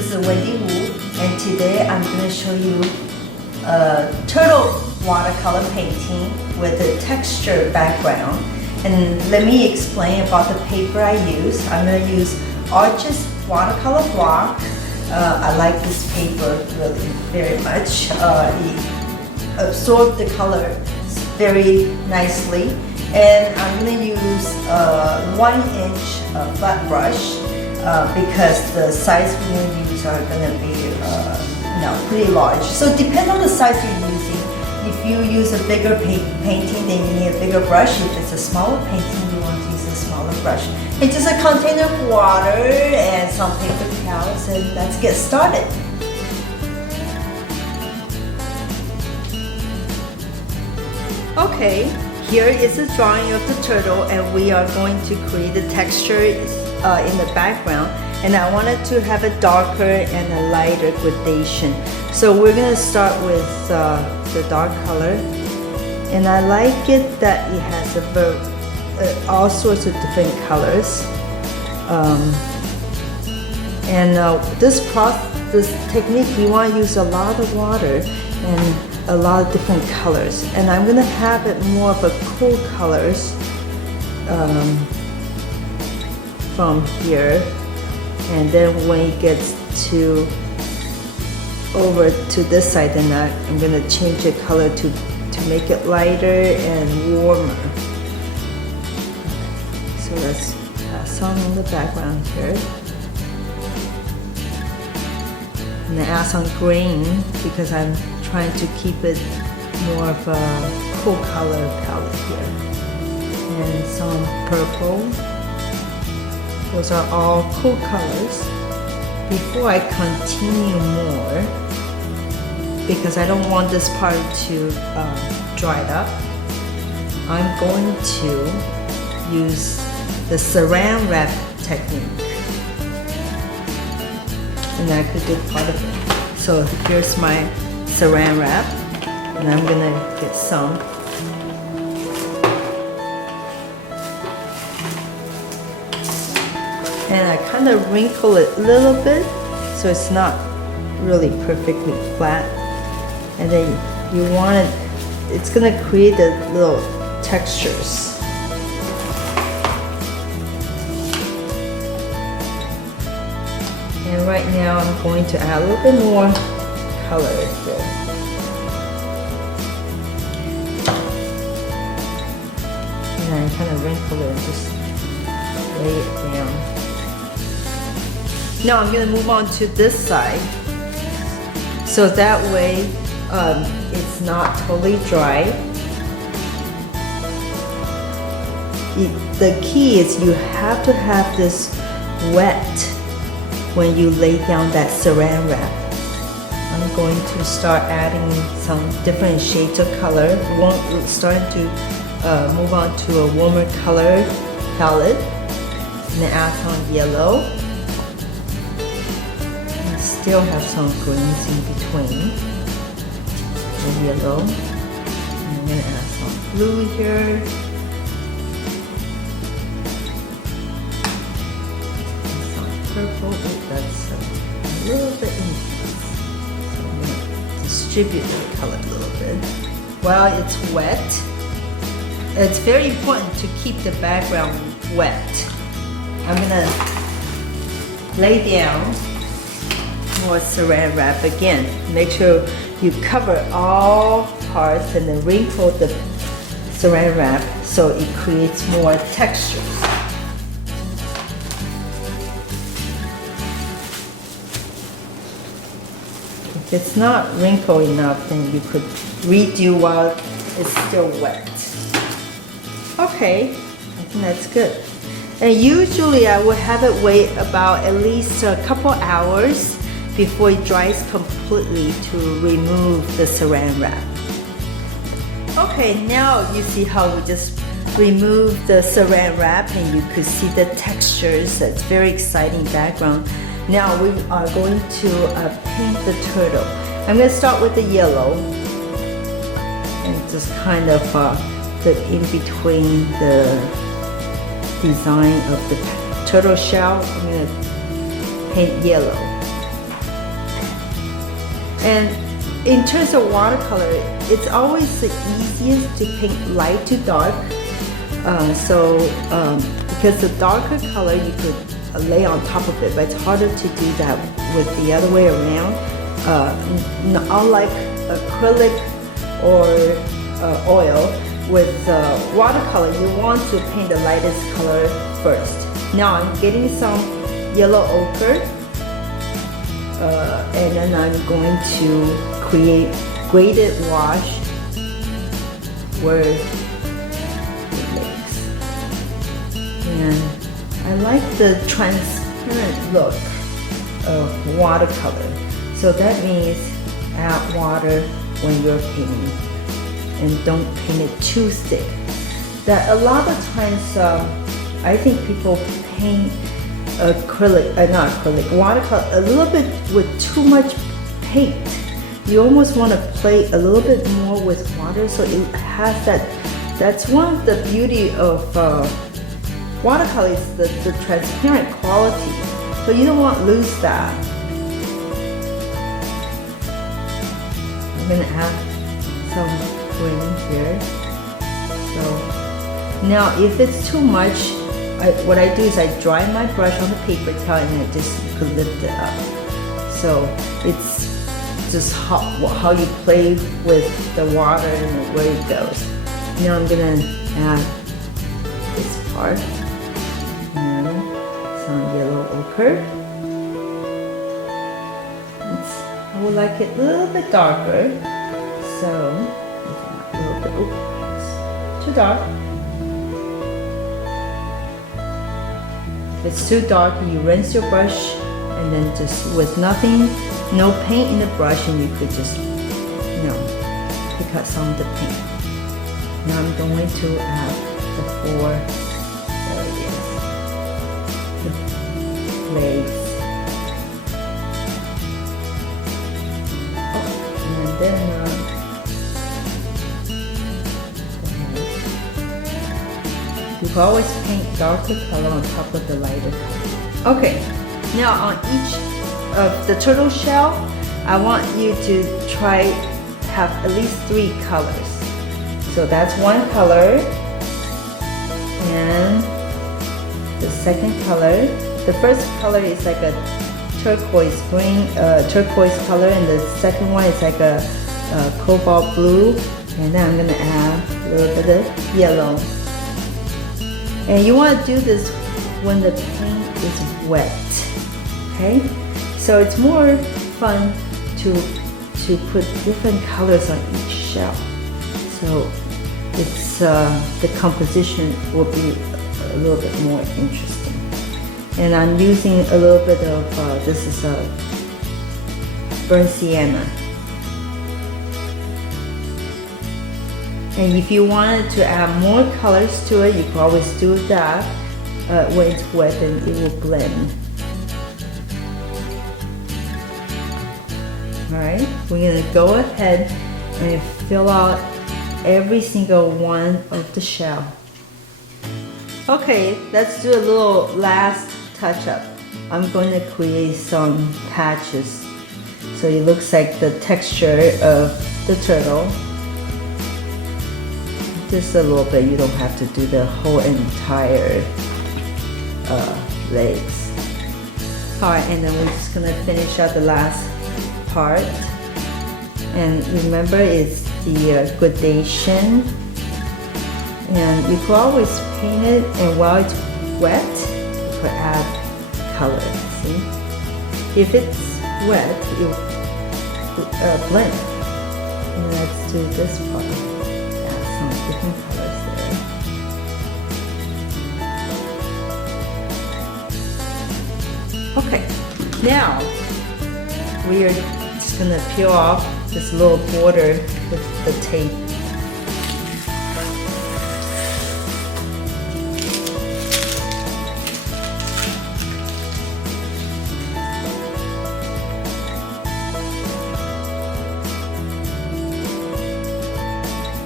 This is Wendy Wu, and today I'm going to show you a turtle watercolor painting with a texture background. And let me explain about the paper I use. I'm going to use Arches watercolor block. I like this paper really very much. It absorbs the color very nicely. And I'm going to use a 1-inch flat brush because the size we're going to use are going to be pretty large. So depend on the size you're using. If you use a bigger painting, then you need a bigger brush. If it's a smaller painting, you want to use a smaller brush. And just a container of water and some paper towels, and let's get started. Okay, here is a drawing of the turtle, and we are going to create the texture in the background. And I wanted to have a darker and a lighter gradation. So we're going to start with the dark color. And I like it that it has all sorts of different colors. This technique, you want to use a lot of water and a lot of different colors. And I'm going to have it more of a cool colors from here. And then when it gets over to this side, then I'm going to change the color to make it lighter and warmer. So let's pass some in the background here. And then add some green because I'm trying to keep it more of a cool color palette here. And some purple. Those are all cool colors. Before I continue more, because I don't want this part to dry up, I'm going to use the saran wrap technique. And I could do part of it. So here's my saran wrap, and I'm gonna get some. And I kind of wrinkle it a little bit so it's not really perfectly flat. And then you want it, it's going to create the little textures. And right now I'm going to add a little bit more color here. And I kind of wrinkle it and just lay it down. Now I'm going to move on to this side, so that way it's not totally dry. The key is you have to have this wet when you lay down that saran wrap. I'm going to start adding some different shades of color. We're starting to move on to a warmer color palette, and then add some yellow. Still have some greens in between the yellow. And I'm going to add some blue here. And some purple. Oh, that's a little bit intense. So I'm going to distribute the color a little bit. While it's wet, it's very important to keep the background wet. I'm going to lay down more saran wrap again. Make sure you cover all parts and then wrinkle the saran wrap so it creates more texture. If it's not wrinkled enough, then you could redo while it's still wet. Okay, I think that's good. And usually I will have it wait about at least a couple hours before it dries completely to remove the saran wrap. Okay, now you see how we just removed the saran wrap and you could see the textures. It's very exciting background. Now we are going to paint the turtle. I'm going to start with the yellow and just kind of the in between the design of the turtle shell. I'm going to paint yellow. And in terms of watercolor, it's always the easiest to paint light to dark. Because the darker color you could lay on top of it, but it's harder to do that with the other way around. Unlike acrylic or oil, with watercolor, you want to paint the lightest color first. Now I'm getting some yellow ochre, and then I'm going to create graded wash where it makes. And I like the transparent look of watercolor. So that means add water when you're painting, and don't paint it too thick. That a lot of times, I think people paint watercolor a little bit with too much paint. You almost want to play a little bit more with water, so it has that. That's one of the beauty of watercolor, is the transparent quality. So you don't want to lose that. I'm gonna add some green here. So now, if it's too much, what I do is I dry my brush on the paper towel and I just lift it up. So it's just how you play with the water and where it goes. Now I'm gonna add this part and some yellow ochre. I would like it a little bit darker, so a little bit. Oops, too dark. If it's too dark, you rinse your brush, and then just with nothing, no paint in the brush, and you could just, pick out some of the paint. Now I'm going to add the legs. Oh, and then you can always paint darker color on top of the lighter color. Okay, now on each of the turtle shell, I want you to try have at least 3 colors. So that's one color, and the second color. The first color is like a turquoise green, turquoise color, and the second one is like a cobalt blue. And then I'm gonna add a little bit of yellow. And you want to do this when the paint is wet, okay? So it's more fun to put different colors on each shell. So it's the composition will be a little bit more interesting. And I'm using a little bit of this is a burnt sienna. And if you wanted to add more colors to it, you can always do that when it's wet, and it will blend. Alright, we're going to go ahead and fill out every single one of the shell. Okay, let's do a little last touch up. I'm going to create some patches so it looks like the texture of the turtle. Just a little bit, you don't have to do the whole entire legs. Alright, and then we're just going to finish out the last part. And remember, it's the gradation. And you could always paint it, and while it's wet, you could add color, see? If it's wet, it will blend. And let's do this part. Some different colors there. Okay, now we are just gonna peel off this little border with the tape.